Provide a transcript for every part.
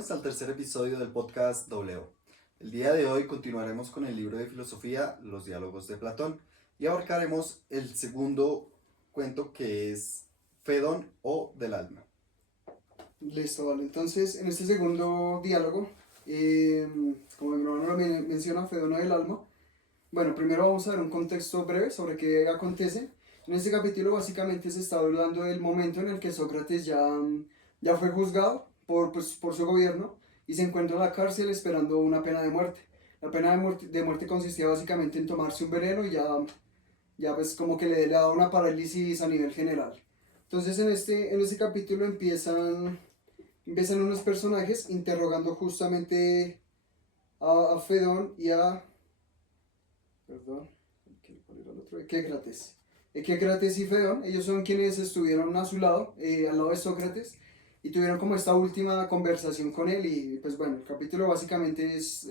Bienvenidos al tercer episodio del podcast W. El día de hoy continuaremos con el libro de filosofía Los diálogos de Platón y abarcaremos el segundo cuento que es Fedón o del alma. Listo, vale. Entonces, en este segundo diálogo, como mi hermano lo menciona, Fedona del alma. Bueno, primero vamos a dar un contexto breve sobre qué acontece. En este capítulo básicamente se está hablando del momento en el que Sócrates ya fue juzgado por su gobierno y se encuentra en la cárcel esperando una pena de muerte. La pena de muerte consistía básicamente en tomarse un veneno y ya pues como que le daba una parálisis a nivel general. Entonces en este capítulo empiezan unos personajes interrogando justamente a Fedón y a... Perdón, ¿cuál era el otro? Echécrates. Echécrates y Fedón, ellos son quienes estuvieron a su lado, al lado de Sócrates, y tuvieron como esta última conversación con él. Y pues bueno, el capítulo básicamente es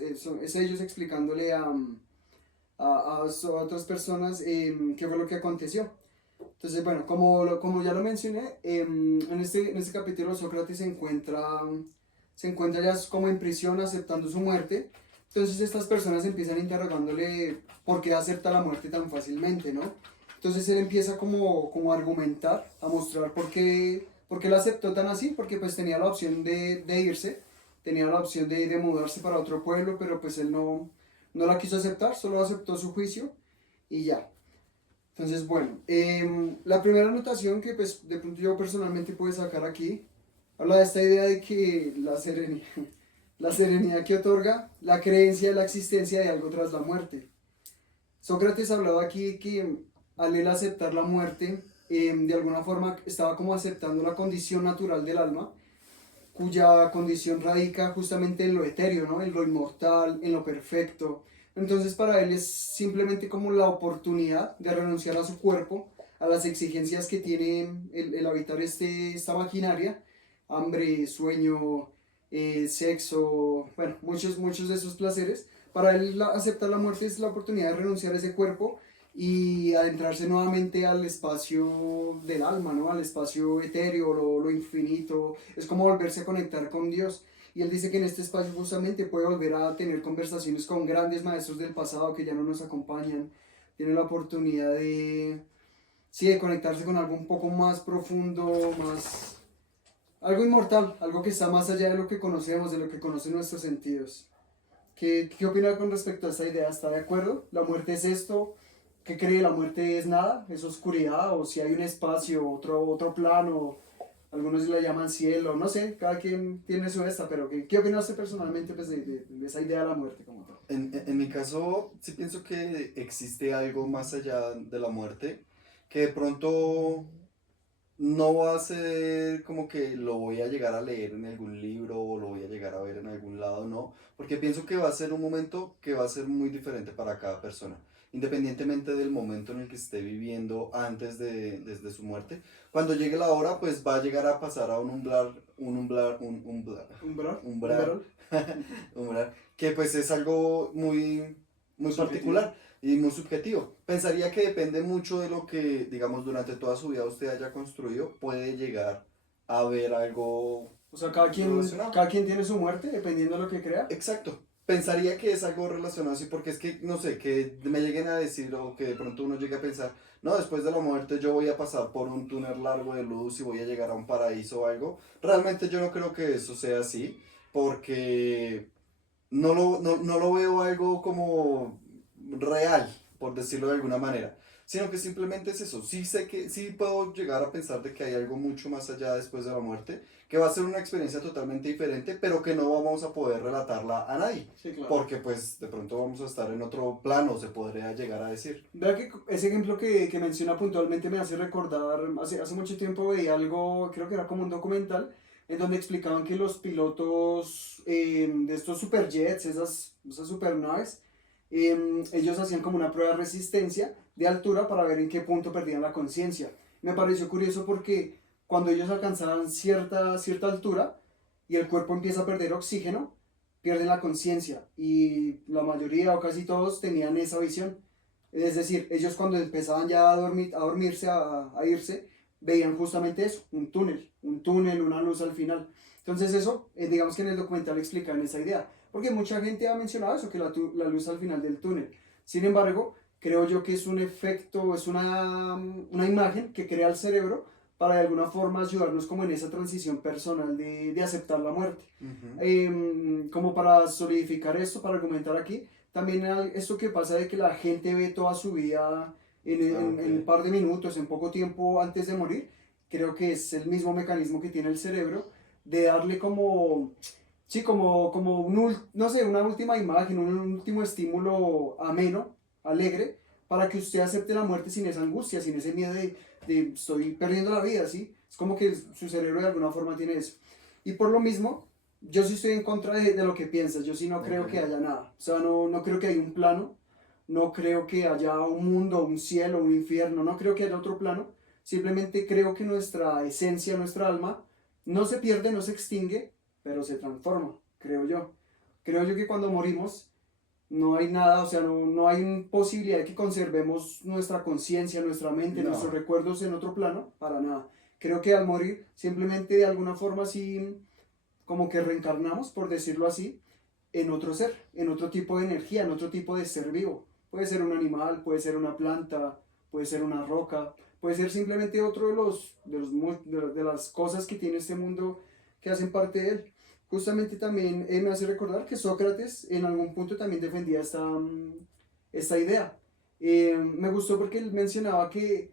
ellos explicándole a otras personas qué fue lo que aconteció. Entonces, bueno, como ya lo mencioné, en este capítulo Sócrates se encuentra ya como en prisión aceptando su muerte. Entonces estas personas empiezan interrogándole por qué acepta la muerte tan fácilmente, ¿no? Entonces él empieza como a argumentar, a mostrar por qué la aceptó tan así, porque pues tenía la opción de irse, tenía la opción de mudarse para otro pueblo, pero pues él no la quiso aceptar, solo aceptó su juicio y ya. Entonces, bueno, la primera anotación que pues de pronto yo personalmente puedo sacar aquí, habla de esta idea de que la serenidad que otorga la creencia de la existencia de algo tras la muerte. Sócrates hablaba aquí que al él aceptar la muerte, de alguna forma estaba como aceptando la condición natural del alma, cuya condición radica justamente en lo etéreo, ¿no? En lo inmortal, en lo perfecto. Entonces para él es simplemente como la oportunidad de renunciar a su cuerpo, a las exigencias que tiene el habitar esta maquinaria, hambre, sueño, sexo, bueno, muchos de esos placeres. Para él aceptar la muerte es la oportunidad de renunciar a ese cuerpo y adentrarse nuevamente al espacio del alma, ¿no? Al espacio etéreo, lo infinito. Es como volverse a conectar con Dios. Y él dice que en este espacio justamente puede volver a tener conversaciones con grandes maestros del pasado que ya no nos acompañan. Tiene la oportunidad sí, de conectarse con algo un poco más profundo, algo inmortal, algo que está más allá de lo que conocemos, de lo que conocen nuestros sentidos. ¿Qué opina con respecto a esta idea? ¿Está de acuerdo? ¿La muerte es esto? ¿Qué cree? ¿La muerte es nada? ¿Es oscuridad? ¿O si hay un espacio, otro plano? Algunos la llaman cielo, no sé, cada quien tiene su pero ¿qué opinaste personalmente pues, de esa idea de la muerte como tal? En mi caso, sí pienso que existe algo más allá de la muerte, que de pronto no va a ser como que lo voy a llegar a leer en algún libro o lo voy a llegar a ver en algún lado, no, porque pienso que va a ser un momento que va a ser muy diferente para cada persona, independientemente del momento en el que esté viviendo antes desde su muerte. Cuando llegue la hora, pues va a llegar a pasar a ¿Umbral? umbral, ¿Umbral? umbral, que pues es algo muy Subjetivo. particular y muy subjetivo. Pensaría que depende mucho de lo que, digamos, durante toda su vida usted haya construido, puede llegar a ver algo O sea, cada quien, relacionado. cada quien tiene su muerte dependiendo de lo que crea. Exacto. Pensaría que es algo relacionado así, porque es que, no sé, que me lleguen a decir o que de pronto uno llegue a pensar, no, después de la muerte yo voy a pasar por un túnel largo de luz y voy a llegar a un paraíso o algo. Realmente yo no creo que eso sea así, porque no lo veo algo como real, por decirlo de alguna manera, sino que simplemente es eso. Sí sé que sí puedo llegar a pensar de que hay algo mucho más allá después de la muerte, que va a ser una experiencia totalmente diferente, pero que no vamos a poder relatarla a nadie, Sí, claro. porque pues de pronto vamos a estar en otro plano, se podría llegar a decir. Vea que ese ejemplo que menciona puntualmente me hace recordar, hace mucho tiempo veía algo, creo que era como un documental, en donde explicaban que los pilotos de estos superjets, esas supernaves, ellos hacían como una prueba de resistencia de altura para ver en qué punto perdían la conciencia. Me pareció curioso porque cuando ellos alcanzaban cierta altura y el cuerpo empieza a perder oxígeno, pierden la conciencia y la mayoría o casi todos tenían esa visión. Es decir, ellos cuando empezaban ya a dormirse, a irse, veían justamente eso, un túnel, una luz al final. Entonces eso, digamos que en el documental explican esa idea, porque mucha gente ha mencionado eso, que la luz al final del túnel. Sin embargo, creo yo que es un efecto, es una imagen que crea el cerebro para de alguna forma ayudarnos como en esa transición personal de aceptar la muerte. Ujú. Como para solidificar esto, para argumentar aquí, también esto que pasa de que la gente ve toda su vida Ah, ok. en un par de minutos, en poco tiempo antes de morir, creo que es el mismo mecanismo que tiene el cerebro de darle como, sí, como no sé, una última imagen, un último estímulo ameno, alegre, para que usted acepte la muerte sin esa angustia, sin ese miedo de estoy perdiendo la vida, ¿sí? Es como que su cerebro de alguna forma tiene eso. Y por lo mismo, yo sí estoy en contra de lo que piensas, yo sí no Ok. creo que haya nada, o sea, no creo que haya un plano, no creo que haya un mundo, un cielo, un infierno, no creo que haya otro plano, simplemente creo que nuestra esencia, nuestra alma, no se pierde, no se extingue, pero se transforma, creo yo. Creo yo que cuando morimos no hay nada, o sea, no hay posibilidad de que conservemos nuestra conciencia, nuestra mente, nuestros No. recuerdos en otro plano, para nada. Creo que al morir, simplemente de alguna forma sí, como que reencarnamos, por decirlo así, en otro ser, en otro tipo de energía, en otro tipo de ser vivo. Puede ser un animal, puede ser una planta, puede ser una roca, puede ser simplemente otro de las cosas que tiene este mundo que hacen parte de él. Justamente también me hace recordar que Sócrates en algún punto también defendía esta idea. Me gustó porque él mencionaba que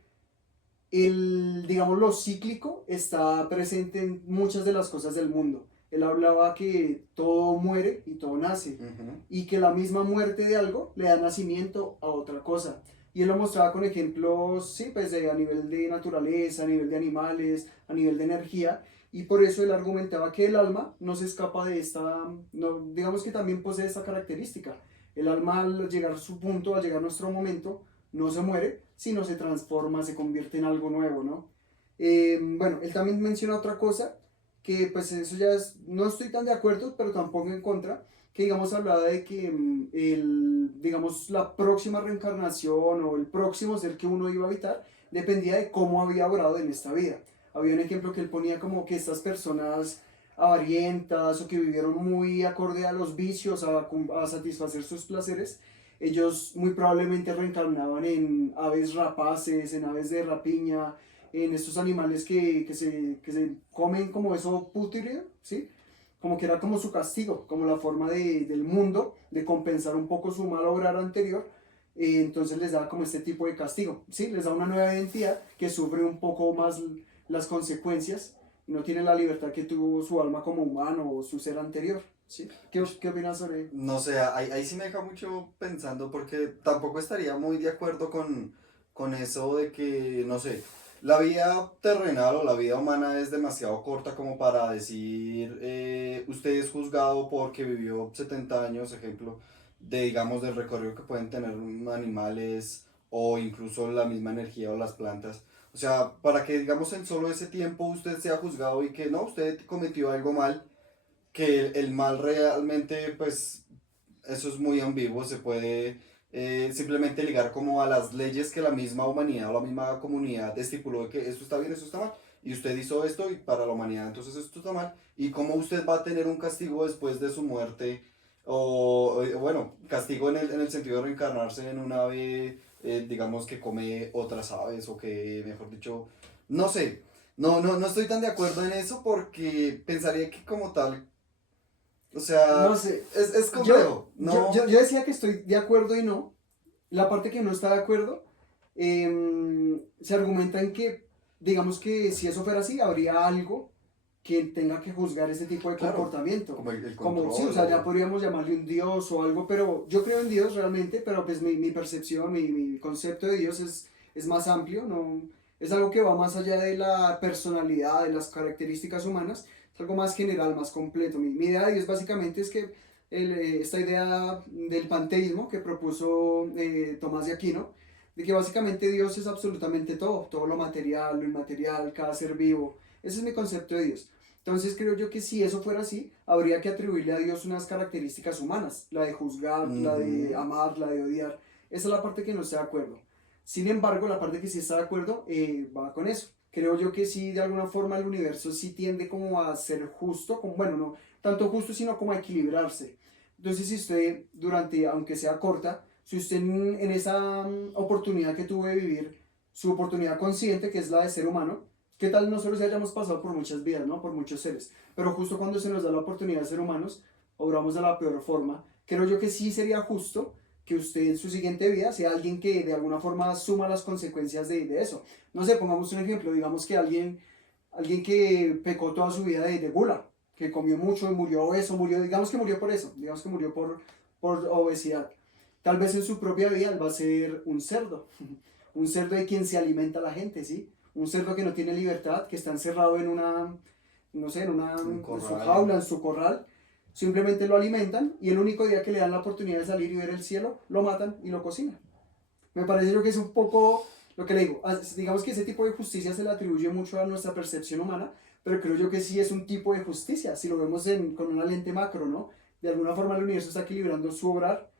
digamos, lo cíclico está presente en muchas de las cosas del mundo. Él hablaba que todo muere y todo nace, Ujú. y que la misma muerte de algo le da nacimiento a otra cosa. Y él lo mostraba con ejemplos, sí, pues a nivel de naturaleza, a nivel de animales, a nivel de energía, y por eso él argumentaba que el alma no se escapa de esta, no, digamos que también posee esta característica. El alma al llegar a su punto, al llegar a nuestro momento, no se muere, sino se transforma, se convierte en algo nuevo, ¿no? Bueno, él también menciona otra cosa, que pues eso ya es, no estoy tan de acuerdo, pero tampoco en contra, que digamos hablaba de que digamos, la próxima reencarnación o el próximo ser que uno iba a habitar dependía de cómo había obrado en esta vida. Había un ejemplo que él ponía como que estas personas avarientas o que vivieron muy acorde a los vicios, a satisfacer sus placeres, ellos muy probablemente reencarnaban en aves rapaces, en aves de rapiña, en estos animales que se comen como eso pútrido, ¿sí? Como que era como su castigo, como la forma del mundo de compensar un poco su mal obrar anterior. Entonces les da como este tipo de castigo, ¿sí? Les da una nueva identidad que sufre un poco más las consecuencias y no tiene la libertad que tuvo su alma como humano o su ser anterior, ¿sí? ¿Qué opinas sobre? No sé, ahí sí me deja mucho pensando porque tampoco estaría muy de acuerdo con eso de que, no sé, la vida terrenal o la vida humana es demasiado corta como para decir, usted es juzgado porque vivió 70 años, ejemplo, de, digamos, del recorrido que pueden tener animales o incluso la misma energía o las plantas. O sea, para que, digamos, en solo ese tiempo usted sea juzgado y que no, usted cometió algo mal, que el mal realmente, pues, eso es muy ambiguo, se puede simplemente ligar como a las leyes que la misma humanidad o la misma comunidad estipuló de que esto está bien, esto está mal, y usted hizo esto y para la humanidad entonces esto está mal, y cómo usted va a tener un castigo después de su muerte, o bueno, castigo en el sentido de reencarnarse en un ave, digamos, que come otras aves, o que, mejor dicho, no sé, no estoy tan de acuerdo en eso porque pensaría que como tal, o No sea, sé, es complejo, yo decía que estoy de acuerdo y no. La parte que no está de acuerdo se argumenta en que, digamos que si eso fuera así, habría algo que tenga que juzgar ese tipo de claro, comportamiento. como el Como, sí, o control sea, ya o... podríamos llamarle un dios o algo, pero yo creo en Dios realmente, pero pues mi percepción, mi concepto de Dios es más amplio, no, es algo que va más allá de la personalidad, de las características humanas, es algo más general, más completo. Mi idea de Dios básicamente es que esta idea del panteísmo que propuso Tomás de Aquino, de que básicamente Dios es absolutamente todo, todo lo material, lo inmaterial, cada ser vivo. Ese es mi concepto de Dios. Entonces creo yo que si eso fuera así, habría que atribuirle a Dios unas características humanas, la de juzgar, la de Ujú. amar, la de odiar. Esa es la parte que no estoy de acuerdo. Sin embargo, la parte que sí está de acuerdo va con eso. creo yo que sí, de alguna forma el universo sí tiende como a ser justo, como, bueno, no tanto justo, sino como a equilibrarse. Entonces, si usted durante, aunque sea corta, si usted en esa oportunidad que tuvo de vivir, su oportunidad consciente, que es la de ser humano, ¿qué tal nosotros hayamos pasado por muchas vidas, ¿no? Por muchos seres? Pero justo cuando se nos da la oportunidad de ser humanos, obramos de la peor forma. Creo yo que sí sería justo que usted en su siguiente vida sea alguien que de alguna forma suma las consecuencias de eso. No sé, pongamos un ejemplo, digamos que alguien que pecó toda su vida de gula, que comió mucho y murió obeso, murió, digamos que murió por eso, digamos que murió por obesidad. Tal vez en su propia vida él va a ser un cerdo, un cerdo de quien se alimenta la gente, ¿sí? Un cerdo que no tiene libertad, que está encerrado en una, no sé, Un en su corral. jaula, en su corral, simplemente lo alimentan y el único día que le dan la oportunidad de salir y ver el cielo, lo matan y lo cocinan. Me parece yo que es un poco lo que le digo, digamos que ese tipo de justicia se le atribuye mucho a nuestra percepción humana, pero creo yo que sí es un tipo de justicia, si lo vemos con una lente macro, ¿no? De alguna forma el universo está equilibrando su obrar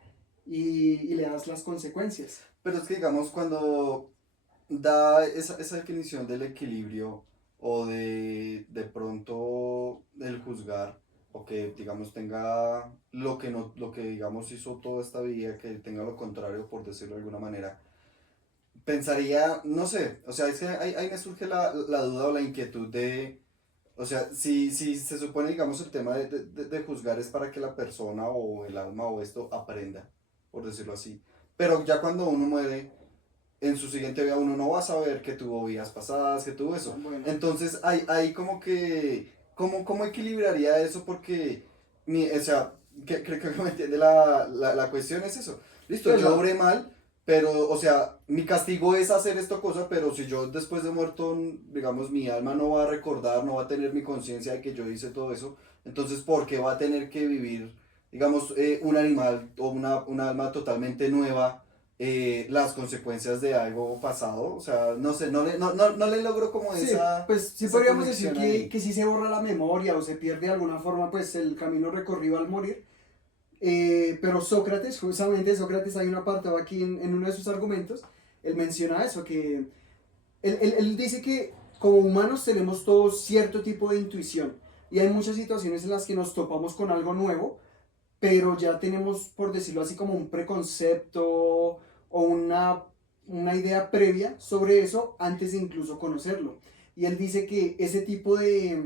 y le das las consecuencias. Pero es que digamos cuando da esa definición del equilibrio o de pronto el juzgar o que digamos tenga lo que no lo que digamos hizo toda esta vida que tenga lo contrario por decirlo de alguna manera pensaría no sé o sea es que ahí me surge la duda o la inquietud de o sea si se supone digamos el tema de juzgar es para que la persona o el alma o esto aprenda por decirlo así pero ya cuando uno muere en su siguiente vida uno no va a saber que tuvo vidas pasadas, que tuvo eso. Bueno, Entonces, hay como que, ¿cómo equilibraría eso? Porque, o sea, creo que me entiende la cuestión es eso. sí, Listo, o yo sea, obré mal, pero, o sea, mi castigo es hacer esta cosa, pero si yo después de muerto, digamos, mi alma no va a recordar, no va a tener mi conciencia de que yo hice todo eso, entonces, ¿por qué va a tener que vivir, digamos, un animal o una alma totalmente nueva? Las consecuencias de algo pasado. O sea, no sé, no le logro como sí, pues sí esa podríamos decir conexión ahí. que sí se borra la memoria o se pierde de alguna forma pues el camino recorrido al morir. Pero Sócrates, justamente Sócrates, hay una parte aquí en uno de sus argumentos, él menciona eso, que él dice que como humanos tenemos todos cierto tipo de intuición y hay muchas situaciones en las que nos topamos con algo nuevo, pero ya tenemos, por decirlo así, como un preconcepto o una idea previa sobre eso antes de incluso conocerlo. Y él dice que ese tipo de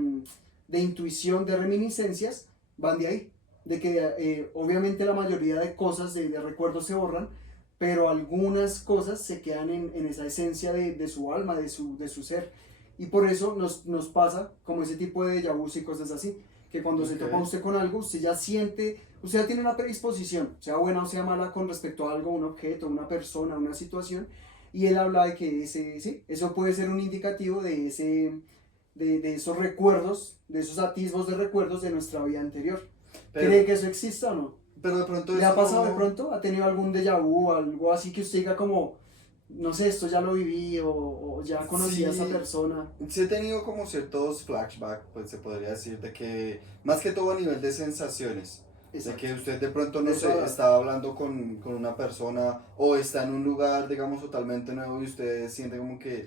intuición, de reminiscencias, van de ahí. De que obviamente la mayoría de cosas, de recuerdos se borran, pero algunas cosas se quedan en esa esencia de su alma, de su ser. Y por eso nos pasa como ese tipo de déjà vus y cosas así, que cuando se Ok. topa usted con algo, usted ya siente, usted ya tiene una predisposición, sea buena o sea mala, con respecto a algo, un objeto, una persona, una situación, y él habla de que sí, eso puede ser un indicativo de esos recuerdos, de esos atisbos de recuerdos de nuestra vida anterior. ¿Cree Pero, que eso exista o no? pero de pronto ¿Le ha eso pasado de no. pronto? ¿Ha tenido algún déjà vu, algo así que usted diga como, no sé, esto ya lo viví o ya conocí a esa Sí, persona? sí he tenido como ciertos flashbacks, pues se podría decir, de que más que todo a nivel de sensaciones. De Exacto. que usted de pronto, no De eso sé, hablar. está hablando con una persona o está en un lugar, digamos, totalmente nuevo y usted siente como que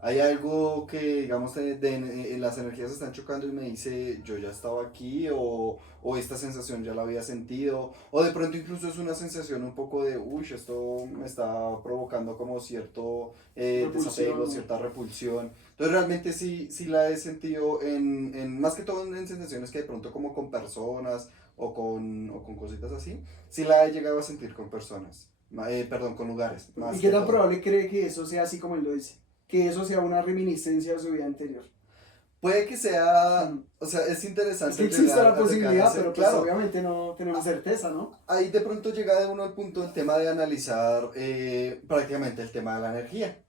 hay algo que, digamos, las energías están chocando y me dice, yo ya estaba aquí o esta sensación ya la había sentido, o de pronto incluso es una sensación un poco de, uy, esto me está provocando como cierto Repulsión. desapego, cierta repulsión. Entonces realmente sí la he sentido más que todo en sensaciones que de pronto como con personas o con cositas así, sí la he llegado a sentir con personas, perdón, con lugares, ¿Y más qué que tan todo. probable cree que eso sea así como él lo dice? Que eso sea una reminiscencia de su vida anterior. Puede que sea, Hmm. o sea, es Es interesante que existe llegar la a posibilidad, ese, pero pues claro, obviamente no tenemos a- certeza, ¿no? ahí de pronto llega de uno al punto el tema de analizar prácticamente el tema de la energía.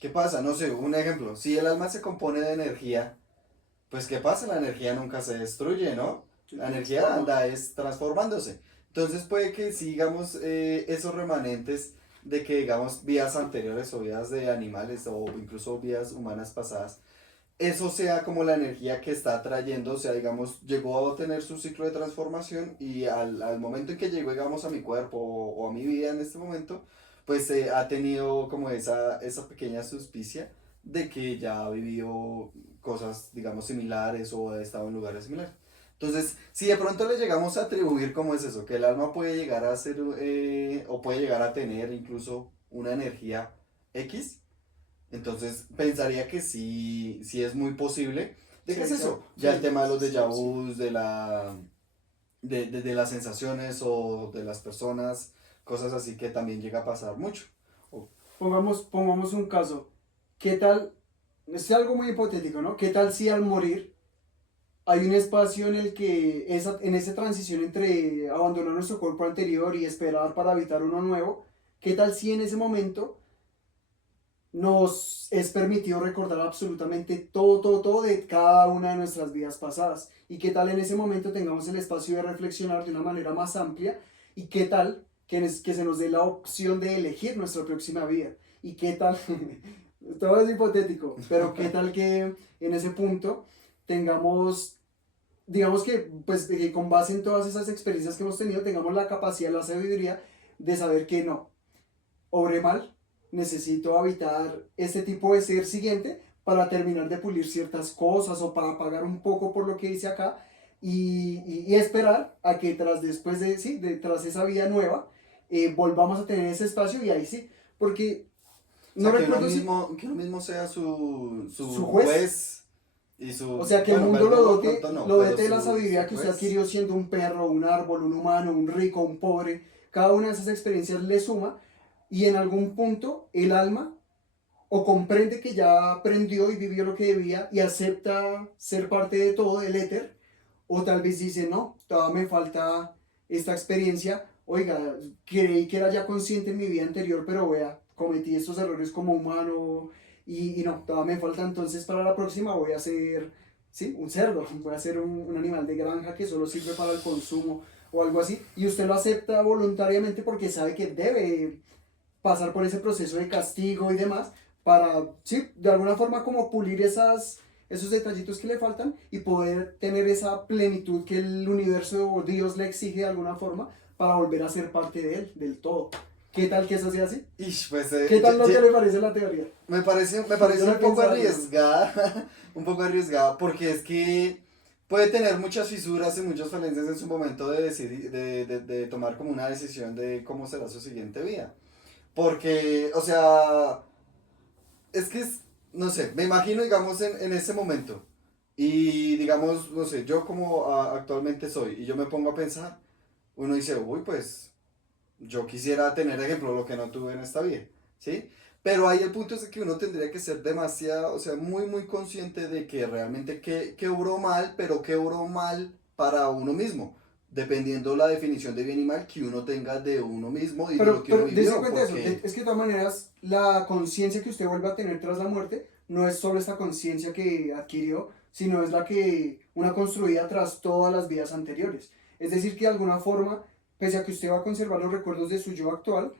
¿Qué pasa? No sé, un ejemplo, si el alma se compone de energía, pues ¿qué pasa? La energía nunca se destruye, ¿no? Se La energía transforma. anda es transformándose. Entonces puede que sigamos esos remanentes de que digamos vidas anteriores o vidas de animales o incluso vidas humanas pasadas eso sea como la energía que está trayendo, o sea, digamos, llegó a tener su ciclo de transformación y al momento en que llegó, digamos, a mi cuerpo o a mi vida en este momento, pues ha tenido como esa pequeña suspicia de que ya ha vivido cosas, digamos, similares o ha estado en lugares similares. Entonces, si de pronto le llegamos a atribuir cómo es eso, que el alma puede llegar a ser, o puede llegar a tener incluso una energía X, entonces pensaría que sí, sí es muy posible. ¿De qué Sí, es eso? sí, Ya el tema de los sí, déjà sí. vus, de las sensaciones o de las personas, cosas así que también llega a pasar mucho. O- Pongamos un caso. ¿Qué tal? Es algo muy hipotético, ¿no? ¿Qué tal si al morir hay un espacio en el que en esa transición entre abandonar nuestro cuerpo anterior y esperar para habitar uno nuevo, qué tal si en ese momento nos es permitido recordar absolutamente todo, todo, todo de cada una de nuestras vidas pasadas? ¿Y qué tal en ese momento tengamos el espacio de reflexionar de una manera más amplia? ¿Y qué tal que se nos dé la opción de elegir nuestra próxima vida? ¿Y qué tal? Todo es hipotético, pero qué tal que en ese punto tengamos, digamos que, pues, que con base en todas esas experiencias que hemos tenido, tengamos la capacidad, la sabiduría de saber que no, obré mal, necesito habitar este tipo de ser siguiente para terminar de pulir ciertas cosas o para pagar un poco por lo que hice acá y esperar a que después de, sí, tras esa vida nueva, volvamos a tener ese espacio y ahí sí, porque O no sea, recuerdo si que uno mismo sea su su juez. juez y O su, sea, que el bueno, mundo verdugo de pronto no, lo pero dote de la sabiduría su que usted juez. adquirió siendo un perro, un árbol, un humano, un rico, un pobre. Cada una de esas experiencias le suma y en algún punto el alma o comprende que ya aprendió y vivió lo que debía y acepta ser parte de todo, del éter, o tal vez dice, no, todavía me falta esta experiencia, oiga, creí que era ya consciente en mi vida anterior, pero vea, cometí estos errores como humano y no, todavía me falta, entonces para la próxima voy a ser, sí, un cerdo, voy a ser un animal de granja que solo sirve para el consumo o algo así, y usted lo acepta voluntariamente porque sabe que debe pasar por ese proceso de castigo y demás, para, sí, de alguna forma como pulir esos detallitos que le faltan y poder tener esa plenitud que el universo o Dios le exige de alguna forma para volver a ser parte de él, del todo. ¿Qué tal que eso sea así? Ish, pues ¿Qué tal lo que le parece la teoría? me Yo parece lo he un poco pensado, ¿no? arriesgada, un poco arriesgada, porque es que puede tener muchas fisuras y muchas falencias en su momento de decidir, de tomar como una decisión de cómo será su siguiente vida. Porque, o sea, es que es, no sé, me imagino, digamos, en ese momento. Y digamos, no sé, yo como actualmente soy, y yo me pongo a pensar, uno dice, uy, pues yo quisiera tener ejemplo lo que no tuve en esta vida, ¿sí? Pero ahí el punto es de que uno tendría que ser demasiado, o sea, muy, muy consciente de que realmente que obró mal, pero que obró mal para uno mismo, dependiendo la definición de bien y mal que uno tenga de uno mismo y de lo que uno Pero dése vivió, cuenta de eso, porque, es que de todas maneras la conciencia que usted vuelve a tener tras la muerte no es solo esta conciencia que adquirió, sino es la que una construida tras todas las vidas anteriores. Es decir, que de alguna forma, pese a que usted va a conservar los recuerdos de su yo actual,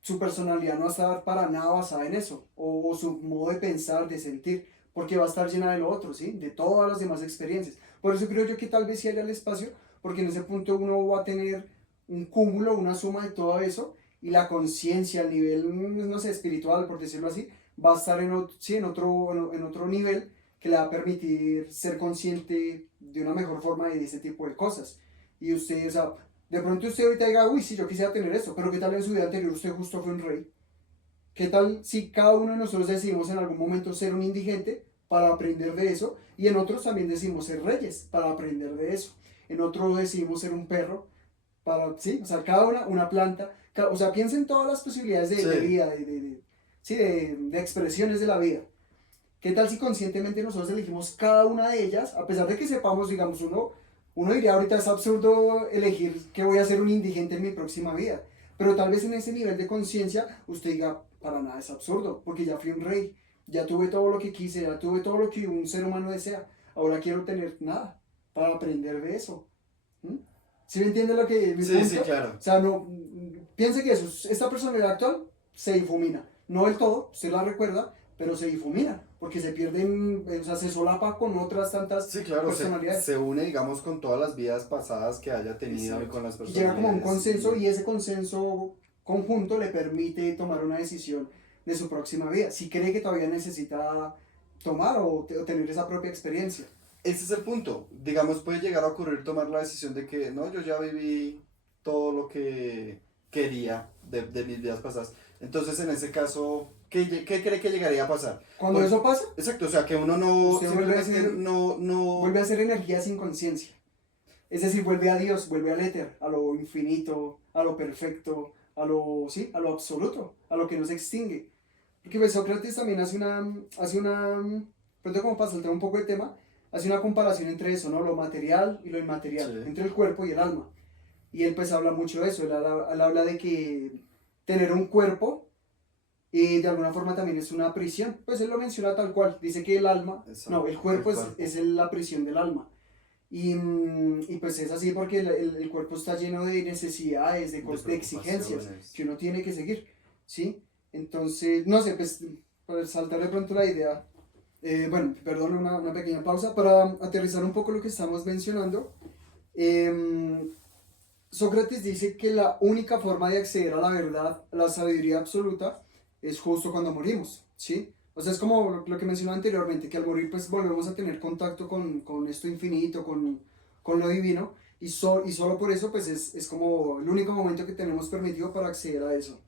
su personalidad no va a estar para nada basada en eso, o su modo de pensar, de sentir, porque va a estar llena de lo otro, ¿sí? De todas las demás experiencias. Por eso creo yo que tal vez sí haya el espacio, porque en ese punto uno va a tener un cúmulo, una suma de todo eso, y la conciencia, el nivel, no sé, espiritual, por decirlo así, va a estar sí, en otro nivel que le va a permitir ser consciente de una mejor forma de ese tipo de cosas. Y usted, o sea, de pronto usted ahorita diga, uy, sí, yo quisiera tener eso, pero ¿qué tal en su vida anterior usted justo fue un rey? ¿Qué tal si cada uno de nosotros decidimos en algún momento ser un indigente para aprender de eso? Y en otros también decidimos ser reyes para aprender de eso. En otro decidimos ser un perro para, sí, o sea, cada una planta. O sea, piensen todas las posibilidades de sí, vida, sí, de expresiones de la vida. ¿Qué tal si conscientemente nosotros elegimos cada una de ellas, a pesar de que sepamos, digamos, uno diría ahorita es absurdo elegir que voy a ser un indigente en mi próxima vida, pero tal vez en ese nivel de conciencia usted diga, para nada es absurdo, porque ya fui un rey, ya tuve todo lo que quise, ya tuve todo lo que un ser humano desea, ahora quiero tener nada para aprender de eso. ¿Mm? ¿Sí me entiende lo que mi sí, sí, punto? claro. O sea, no, piense que eso, esta personalidad actual se difumina, no del todo, usted la recuerda, pero se difumina, porque se pierden, o sea, se solapa con otras tantas Sí, claro, personalidades. se une, digamos, con todas las vidas pasadas que haya tenido y Exacto. con las Y llega como a un personalidades consenso y... y ese consenso conjunto le permite tomar una decisión de su próxima vida, si cree que todavía necesita tomar o tener esa propia experiencia. Ese es el punto. Digamos, puede llegar a ocurrir tomar la decisión de que, no, yo ya viví todo lo que quería de mis vidas pasadas. Entonces, en ese caso, ¿qué cree que llegaría a pasar? Cuando eso pasa, Exacto, o sea, que uno no, usted simplemente no... vuelve a ser energía sin conciencia. Es decir, vuelve a Dios, vuelve al éter, a lo infinito, a lo perfecto, sí, a lo absoluto, a lo que no se extingue. Porque pues, Sócrates también pronto como para saltar un poco de tema, hace una comparación entre eso, ¿no? Lo material y lo inmaterial, Sí, entre el cuerpo y el alma. Y él pues habla mucho de eso, él habla de que tener un cuerpo de alguna forma también es una prisión. Pues él lo menciona tal cual, dice que el alma, no, exacto, el el cuerpo cuerpo. es la prisión del alma. Y pues es así porque el cuerpo está lleno de necesidades, De de exigencias preocupaciones. que uno tiene que seguir, ¿sí? Entonces, no sé, pues para saltar de pronto la idea, bueno, perdón, una pequeña pausa para aterrizar un poco lo que estamos mencionando. em, Sócrates dice que la única forma de acceder a la verdad, a la sabiduría absoluta, es justo cuando morimos, ¿sí? O sea, es como lo que mencioné anteriormente, que al morir pues volvemos a tener contacto con esto infinito, con lo divino, y solo por eso pues es como el único momento que tenemos permitido para acceder a eso.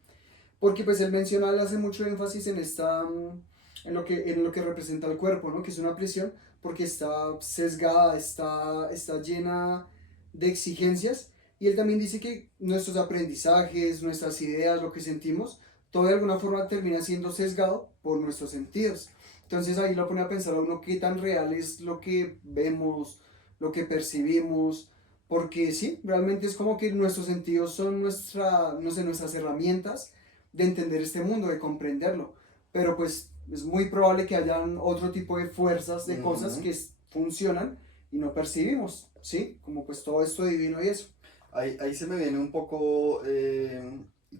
Porque pues él menciona, él hace mucho énfasis en en lo que representa el cuerpo, ¿no? Que es una prisión, porque está sesgada, está llena de exigencias, y él también dice que nuestros aprendizajes, nuestras ideas, lo que sentimos, todo de alguna forma termina siendo sesgado por nuestros sentidos. Entonces ahí lo pone a pensar a uno qué tan real es lo que vemos, lo que percibimos, porque sí, realmente es como que nuestros sentidos son no sé, nuestras herramientas de entender este mundo, de comprenderlo. Pero pues es muy probable que hayan otro tipo de fuerzas, de cosas Ujú. que funcionan y no percibimos, ¿sí? Como pues todo esto divino y eso. Ahí se me viene un poco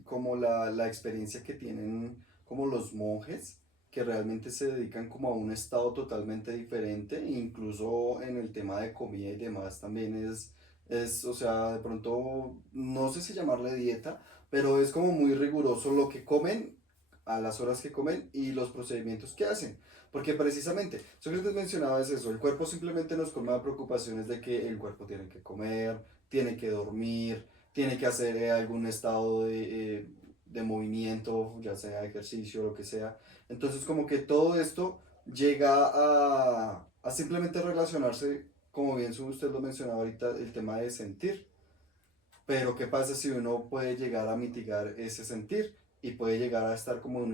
como la experiencia que tienen como los monjes, que realmente se dedican como a un estado totalmente diferente, incluso en el tema de comida y demás también o sea, de pronto, no sé si llamarle dieta, pero es como muy riguroso lo que comen, a las horas que comen y los procedimientos que hacen. Porque precisamente, Sócrates mencionaba es eso, el cuerpo simplemente nos colma de preocupaciones de que el cuerpo tiene que comer, tiene que dormir, tiene que hacer algún estado de movimiento, ya sea ejercicio o lo que sea. Entonces como que todo esto llega a simplemente relacionarse, como bien usted lo mencionaba ahorita, el tema de sentir. Pero ¿qué pasa si uno puede llegar a mitigar ese sentir y puede llegar a estar como en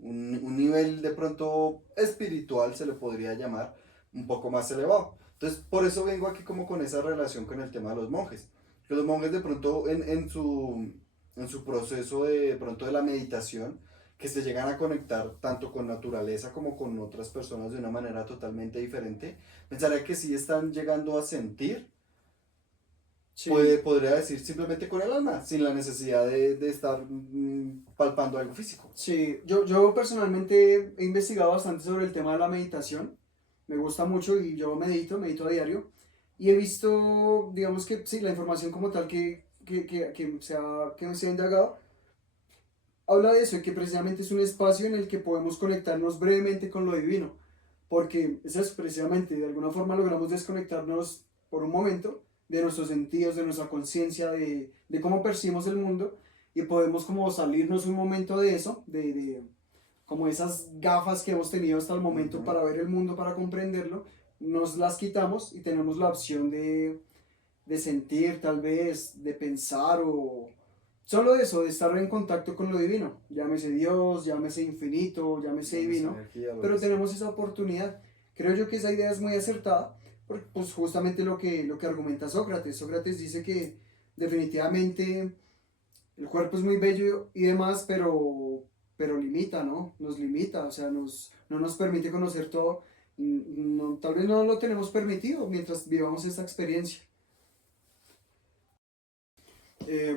un nivel de pronto espiritual, se le podría llamar, un poco más elevado? Entonces, por eso vengo aquí como con esa relación con el tema de los monjes. Que los monjes de pronto en su proceso de pronto de la meditación, que se llegan a conectar tanto con naturaleza como con otras personas de una manera totalmente diferente, pensaría que sí están llegando a sentir Sí, podría decir simplemente con el alma, sin la necesidad de estar palpando algo físico. sí. Yo personalmente he investigado bastante sobre el tema de la meditación. Me gusta mucho y yo medito a diario. Y he visto, digamos que sí, la información como tal que se ha indagado habla de eso, de que precisamente es un espacio en el que podemos conectarnos brevemente con lo divino, porque eso es precisamente, de alguna forma logramos desconectarnos por un momento de nuestros sentidos, de nuestra conciencia, de cómo percibimos el mundo, y podemos como salirnos un momento de eso, como esas gafas que hemos tenido hasta el momento Ujú. para ver el mundo, para comprenderlo, nos las quitamos y tenemos la opción de sentir, tal vez, de pensar o solo eso, de estar en contacto con lo divino. Llámese Dios, llámese infinito, llámese Llámese divino, energía, lo que pero sea. tenemos esa oportunidad. Creo yo que esa idea es muy acertada, porque pues justamente lo que argumenta Sócrates. Sócrates dice que definitivamente el cuerpo es muy bello y demás, pero limita, ¿no? Nos limita, o sea, no nos permite conocer todo. Tal vez no lo tenemos permitido mientras vivamos esta experiencia.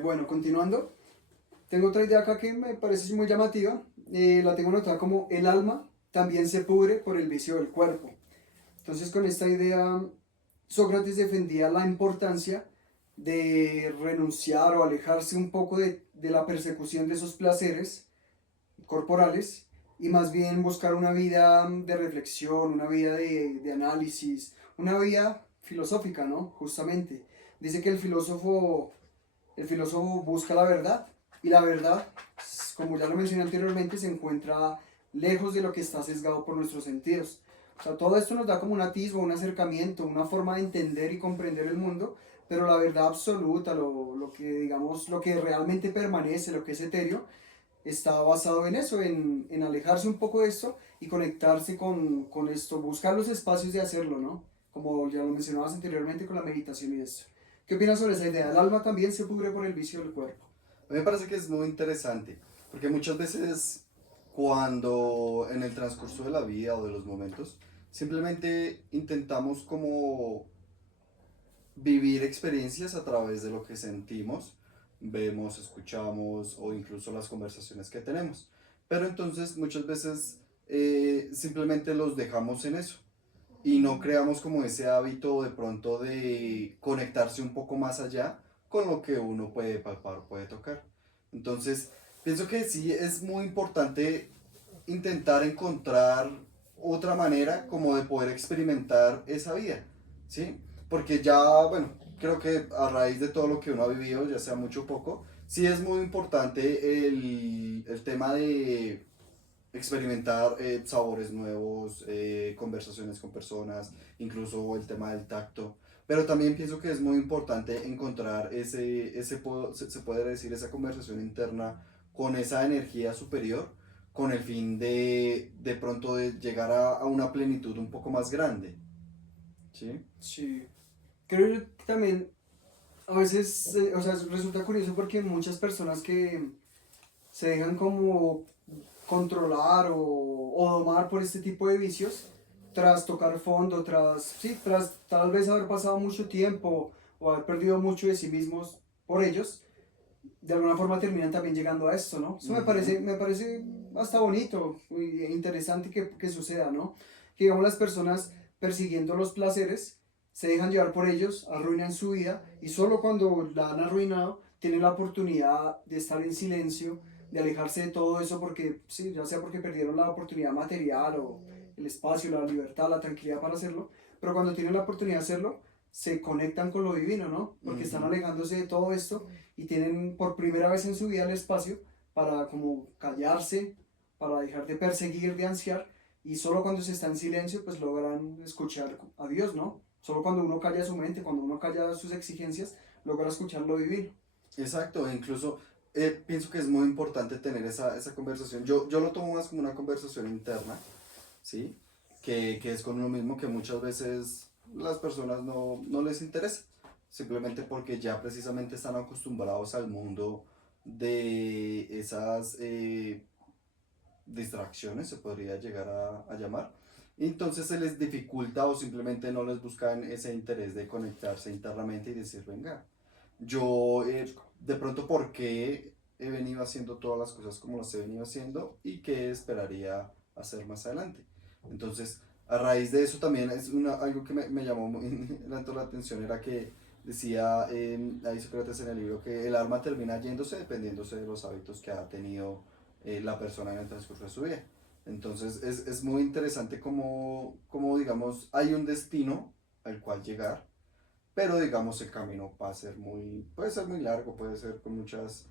Bueno, continuando, tengo otra idea acá que me parece muy llamativa. La tengo anotada como el alma también se pudre por el vicio del cuerpo. Entonces, con esta idea, Sócrates defendía la importancia de renunciar o alejarse un poco de la persecución de esos placeres corporales y más bien buscar una vida de reflexión, una vida de análisis, una vida filosófica, ¿no? Justamente. Dice que el filósofo busca la verdad y la verdad, como ya lo mencioné anteriormente, se encuentra lejos de lo que está sesgado por nuestros sentidos. O sea, todo esto nos da como un atisbo, un acercamiento, una forma de entender y comprender el mundo, pero la verdad absoluta, lo que digamos, lo que realmente permanece, lo que es etéreo, está basado en eso, en alejarse un poco de esto y conectarse con esto, buscar los espacios de hacerlo, ¿no? Como ya lo mencionabas anteriormente con la meditación y eso. ¿Qué opinas sobre esa idea? El alma también se pudre por el vicio del cuerpo. A mí me parece que es muy interesante, porque muchas veces cuando en el transcurso de la vida o de los momentos, simplemente intentamos como vivir experiencias a través de lo que sentimos, vemos, escuchamos o incluso las conversaciones que tenemos. Pero entonces muchas veces simplemente los dejamos en eso y no creamos como ese hábito de pronto de conectarse un poco más allá con lo que uno puede palpar, puede tocar. Entonces, pienso que sí es muy importante intentar encontrar otra manera como de poder experimentar esa vida, ¿sí? Porque ya, bueno, creo que a raíz de todo lo que uno ha vivido, ya sea mucho o poco, sí es muy importante el tema de experimentar sabores nuevos, conversaciones con personas, incluso el tema del tacto. Pero también pienso que es muy importante encontrar se puede decir, esa conversación interna con esa energía superior, con el fin de pronto de llegar a una plenitud un poco más grande. ¿Sí? Sí. Creo yo que también a veces, o sea, resulta curioso porque muchas personas que se dejan como controlar o domar por este tipo de vicios, tras tocar fondo, sí, tras tal vez haber pasado mucho tiempo o haber perdido mucho de sí mismos por ellos, de alguna forma terminan también llegando a esto, ¿no? Eso me Ujú. parece, me parece hasta bonito y interesante que suceda, ¿no? Que digamos las personas persiguiendo los placeres se dejan llevar por ellos, arruinan su vida y solo cuando la han arruinado tienen la oportunidad de estar en silencio, de alejarse de todo eso porque, sí, ya sea porque perdieron la oportunidad material o el espacio, la libertad, la tranquilidad para hacerlo, pero cuando tienen la oportunidad de hacerlo, se conectan con lo divino, ¿no? Porque están Ujú. alejándose de todo esto y tienen por primera vez en su vida el espacio para como callarse, para dejar de perseguir, de ansiar, y solo cuando se está en silencio pues logran escuchar a Dios, ¿no? Solo cuando uno calla su mente, cuando uno calla sus exigencias, logra escuchar lo divino. Exacto, e incluso pienso que es muy importante tener esa conversación. Yo lo tomo más como una conversación interna, ¿sí? Que es con uno mismo que muchas veces las personas no les interesa, simplemente porque ya precisamente están acostumbrados al mundo de esas distracciones, se podría llegar a llamar. Y entonces se les dificulta o simplemente no les buscan ese interés de conectarse internamente y decir, venga, yo de pronto por qué he venido haciendo todas las cosas como las he venido haciendo y qué esperaría hacer más adelante. Entonces, a raíz de eso también es algo que me llamó muy tanto la atención, era que decía ahí Sócrates en el libro que el alma termina yéndose dependiéndose de los hábitos que ha tenido la persona en el transcurso de su vida. Entonces es muy interesante como, digamos, hay un destino al cual llegar, pero digamos el camino va a ser puede ser muy largo, puede ser con muchas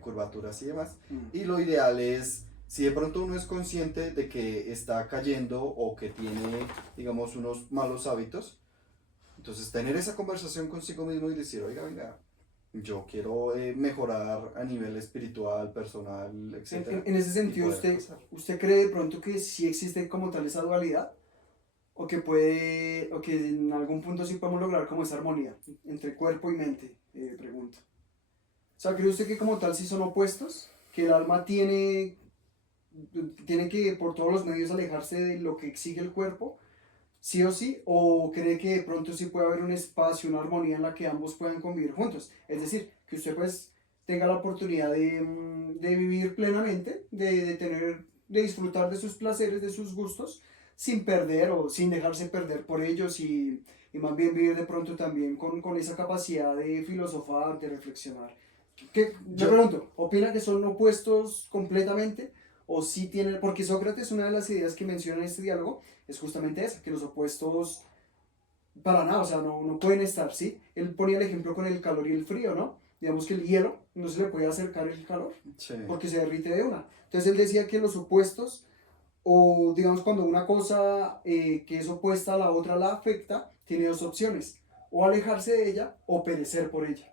curvaturas y demás. Mm. Y lo ideal es, si de pronto uno es consciente de que está cayendo o que tiene, digamos, unos malos hábitos, entonces tener esa conversación consigo mismo y decir, oiga, venga, yo quiero mejorar a nivel espiritual, personal, etcétera, En ese y sentido, poder ¿usted, pasar. usted cree de pronto que sí existe como tal esa dualidad? O que en algún punto sí podemos lograr como esa armonía entre cuerpo y mente, pregunto. O sea, ¿cree usted que como tal sí son opuestos? ¿Que el alma tiene que por todos los medios alejarse de lo que exige el cuerpo, sí o sí? ¿O cree que de pronto sí puede haber un espacio, una armonía en la que ambos puedan convivir juntos? Es decir, que usted pues tenga la oportunidad de vivir plenamente, de disfrutar de sus placeres, de sus gustos, sin perder o sin dejarse perder por ellos y más bien vivir de pronto también con esa capacidad de filosofar, de reflexionar. Le Yo, pregunto, ¿opina que son opuestos completamente? o sí tienen, porque Sócrates, una de las ideas que menciona en este diálogo es justamente esa, que los opuestos para nada, o sea, no pueden estar, ¿sí? Él ponía el ejemplo con el calor y el frío, ¿no? Digamos que el hielo no se le puede acercar el calor Sí. porque se derrite de una. Entonces él decía que los opuestos, o digamos cuando una cosa que es opuesta a la otra la afecta, tiene dos opciones, o alejarse de ella o perecer por ella.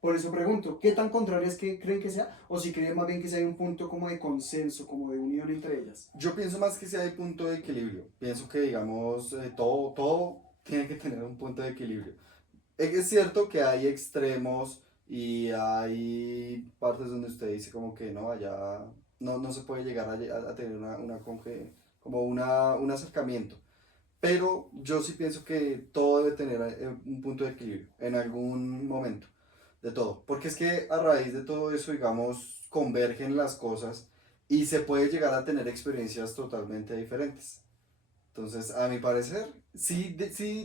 Por eso pregunto, ¿qué tan contrarias que creen que sea? O si creen más bien que sea un punto como de consenso, como de unión entre ellas. Yo pienso más que si hay punto de equilibrio. Pienso que, digamos, todo tiene que tener un punto de equilibrio. Es cierto que hay extremos y hay partes donde usted dice como que no, allá no se puede llegar a tener como un acercamiento. Pero yo sí pienso que todo debe tener un punto de equilibrio en algún momento de todo. Porque es que a raíz de todo eso, digamos, convergen las cosas y se puede llegar a tener experiencias totalmente diferentes. Entonces, a mi parecer, sí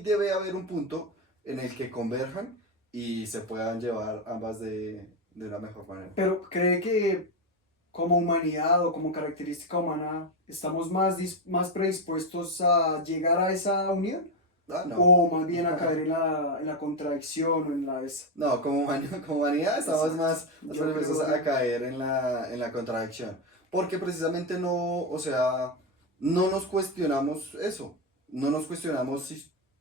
debe haber un punto en el que converjan y se puedan llevar ambas de la mejor manera. Pero cree que como humanidad o como característica humana estamos más predispuestos a llegar a esa unión Ah, no. o más bien a caer en la contradicción o en la esa. No, como humanidad estamos Exacto. más Yo predispuestos creo a que caer en la contradicción. Porque precisamente no, o sea, no nos cuestionamos eso. No nos cuestionamos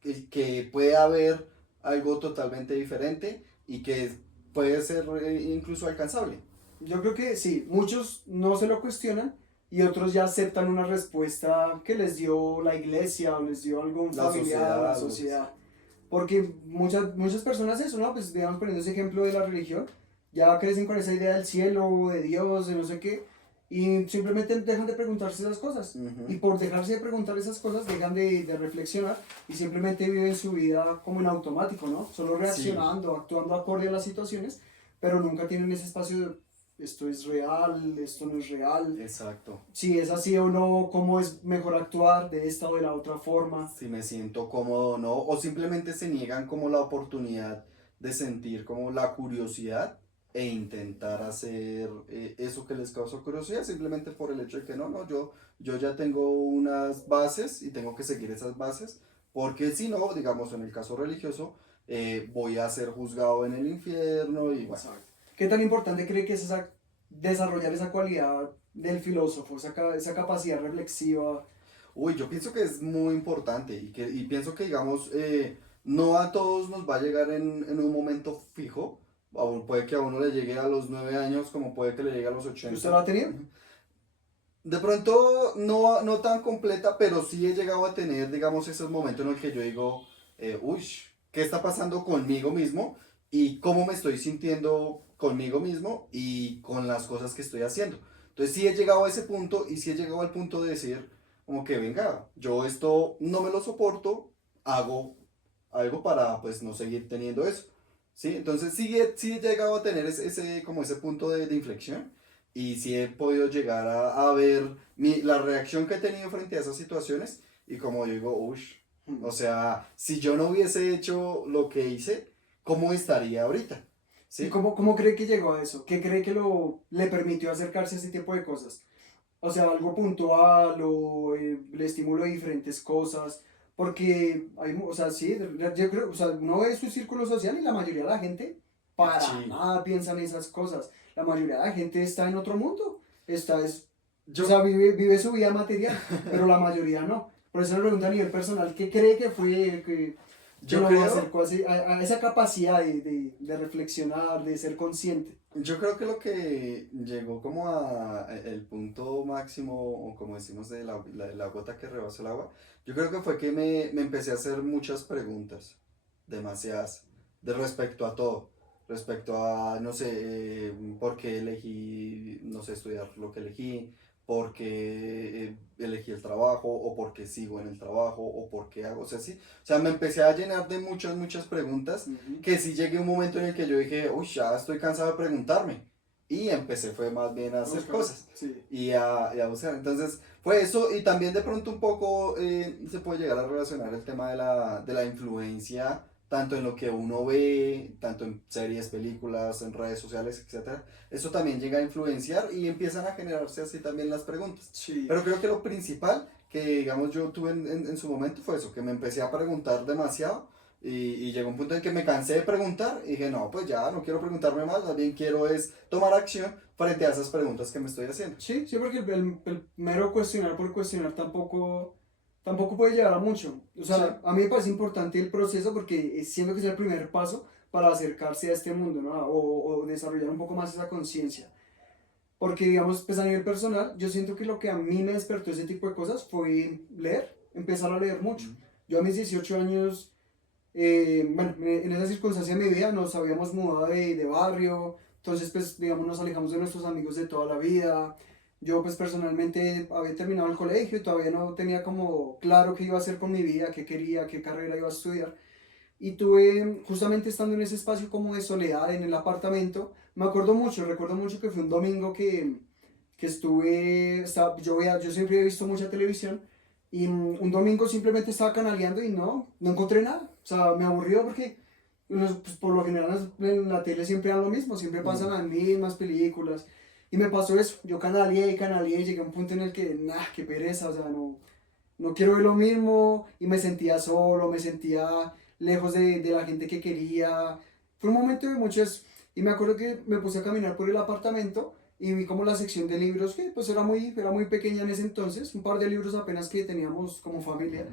que puede haber algo totalmente diferente y que puede ser incluso alcanzable. yo creo que sí, muchos no se lo cuestionan y otros ya aceptan una respuesta que les dio la iglesia o les dio algún La familiar, la sociedad, lo que sea. sociedad. Porque muchas personas eso, ¿no? Pues digamos poniendo ese ejemplo de la religión, ya crecen con esa idea del cielo, de Dios, de no sé qué, y simplemente dejan de preguntarse esas cosas. Y Ujú. por dejarse de preguntar esas cosas, dejan de reflexionar y simplemente viven su vida como en automático, ¿no? Solo Sí, reaccionando, actuando acorde a las situaciones, pero nunca tienen ese espacio de esto es real, esto no es real, exacto. si es así o no, cómo es mejor actuar de esta o de la otra forma. Si me siento cómodo o no, o simplemente se niegan como la oportunidad de sentir como la curiosidad e intentar hacer eso que les causa curiosidad simplemente por el hecho de que yo ya tengo unas bases y tengo que seguir esas bases, porque si no, digamos en el caso religioso, voy a ser juzgado en el infierno y bueno. Exacto. ¿Qué tan importante cree que es desarrollar esa cualidad del filósofo, esa capacidad reflexiva? Uy, yo pienso que es muy importante y pienso que, digamos, no a todos nos va a llegar en un momento fijo. Puede que a uno le llegue a los 9 años como puede que le llegue a los ¿Usted 80. lo ha tenido? De pronto, no tan completa, pero sí he llegado a tener, digamos, esos momentos en los que yo digo, uy, ¿qué está pasando conmigo mismo? Y cómo me estoy sintiendo conmigo mismo y con las cosas que estoy haciendo. Entonces sí he llegado a ese punto y sí he llegado al punto de decir, como que venga, yo esto no me lo soporto, hago algo para pues no seguir teniendo eso. ¿Sí? Entonces sí he llegado a tener como ese punto de inflexión y sí he podido llegar a ver la reacción que he tenido frente a esas situaciones y como digo, uff, Hmm. o sea, si yo no hubiese hecho lo que hice, ¿cómo estaría ahorita? ¿Y ¿Sí? cómo cree que llegó a eso? ¿Qué cree que le permitió acercarse a ese tipo de cosas? O sea, algo puntual o le estimuló de diferentes cosas. Porque o sea, sí, yo creo, o sea, uno ve su círculo social y la mayoría de la gente para Sí. nada piensa en esas cosas. La mayoría de la gente está en otro mundo. O Yo, sea, vive su vida material, pero la mayoría no. Por eso le pregunto a nivel personal, ¿qué cree que fue que yo lo creo acercó a esa capacidad de reflexionar, de ser consciente? Yo creo que lo que llegó como a el punto máximo, o como decimos de la gota que rebasa el agua, yo creo que fue que me empecé a hacer muchas preguntas, demasiadas, de respecto a todo, respecto a, no sé, por qué elegí, no sé, estudiar lo que elegí, por qué elegí el trabajo, o por qué sigo en el trabajo, o por qué hago, o sea, sí, o sea, me empecé a llenar de muchas preguntas Ujú. que sí llegué a un momento en el que yo dije, uy, ya estoy cansado de preguntarme. Y empecé fue más bien a hacer Buscar, cosas sí. y a buscar. Entonces fue eso y también de pronto un poco se puede llegar a relacionar el tema de la influencia tanto en lo que uno ve, tanto en series, películas, en redes sociales, etcétera. Eso también llega a influenciar y empiezan a generarse así también las preguntas. Sí, Pero creo que lo principal que, digamos, yo tuve en su momento fue eso, que me empecé a preguntar demasiado y llegó un punto en que me cansé de preguntar y dije, no, pues ya no quiero preguntarme más bien quiero es tomar acción frente a esas preguntas que me estoy haciendo. sí, sí, porque el mero cuestionar por cuestionar tampoco puede llegar a mucho. O Sí. sea, a mí me parece importante el proceso porque siento que es el primer paso para acercarse a este mundo, ¿no? O desarrollar un poco más esa conciencia. Porque, digamos, pues a nivel personal, yo siento que lo que a mí me despertó ese tipo de cosas fue leer, empezar a leer mucho. Mm. Yo a mis 18 años, bueno, en esa circunstancia de mi vida nos habíamos mudado de barrio, entonces pues digamos nos alejamos de nuestros amigos de toda la vida. Yo pues personalmente había terminado el colegio y todavía no tenía como claro qué iba a hacer con mi vida, qué quería, qué carrera iba a estudiar. Y tuve, justamente estando en ese espacio como de soledad en el apartamento, me acuerdo mucho, recuerdo mucho que fue un domingo que yo siempre he visto mucha televisión y un domingo simplemente estaba canaleando y no encontré nada. O sea, me aburrió porque pues, por lo general en la tele siempre dan lo mismo, siempre pasan Mm. las mismas películas. Y me pasó eso, yo canaleé y llegué a un punto en el que, nah, qué pereza, o sea, no quiero ver lo mismo y me sentía solo, me sentía lejos de la gente que quería. Fue un momento de muchas... Y me acuerdo que me puse a caminar por el apartamento y vi como la sección de libros, que pues era muy pequeña en ese entonces, un par de libros apenas que teníamos como familia.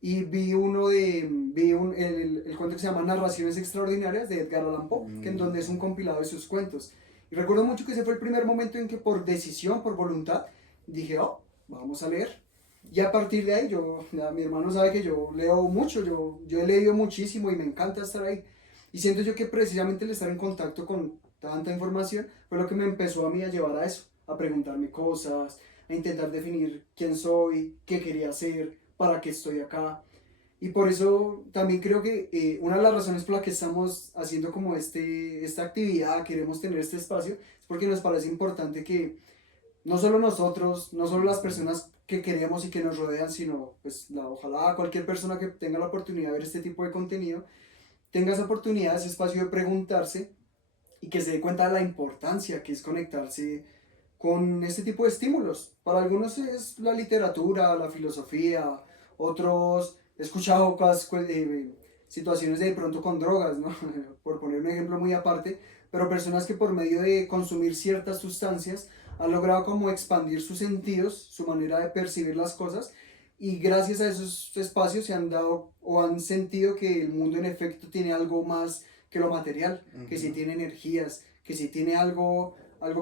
Y vi el cuento que se llama Narraciones Extraordinarias de Edgar Allan Poe, que en donde es un compilado de sus cuentos. Y recuerdo mucho que ese fue el primer momento en que por decisión, por voluntad, dije, oh, vamos a leer. Y a partir de ahí, mi hermano sabe que yo leo mucho, yo he leído muchísimo y me encanta estar ahí. Y siento yo que precisamente el estar en contacto con tanta información fue lo que me empezó a mí a llevar a eso, a preguntarme cosas, a intentar definir quién soy, qué quería hacer, para qué estoy acá. Y por eso también creo que una de las razones por la que estamos haciendo como esta actividad, queremos tener este espacio, es porque nos parece importante que no solo nosotros, no solo las personas que queremos y que nos rodean, sino pues ojalá cualquier persona que tenga la oportunidad de ver este tipo de contenido, tenga esa oportunidad, ese espacio de preguntarse y que se dé cuenta de la importancia que es conectarse con este tipo de estímulos. Para algunos es la literatura, la filosofía, otros he escuchado situaciones de pronto con drogas, ¿no? Por poner un ejemplo muy aparte, pero personas que por medio de consumir ciertas sustancias han logrado como expandir sus sentidos, su manera de percibir las cosas y gracias a esos espacios se han dado o han sentido que el mundo en efecto tiene algo más que lo material, que sí Ujú. tiene energías, que sí tiene algo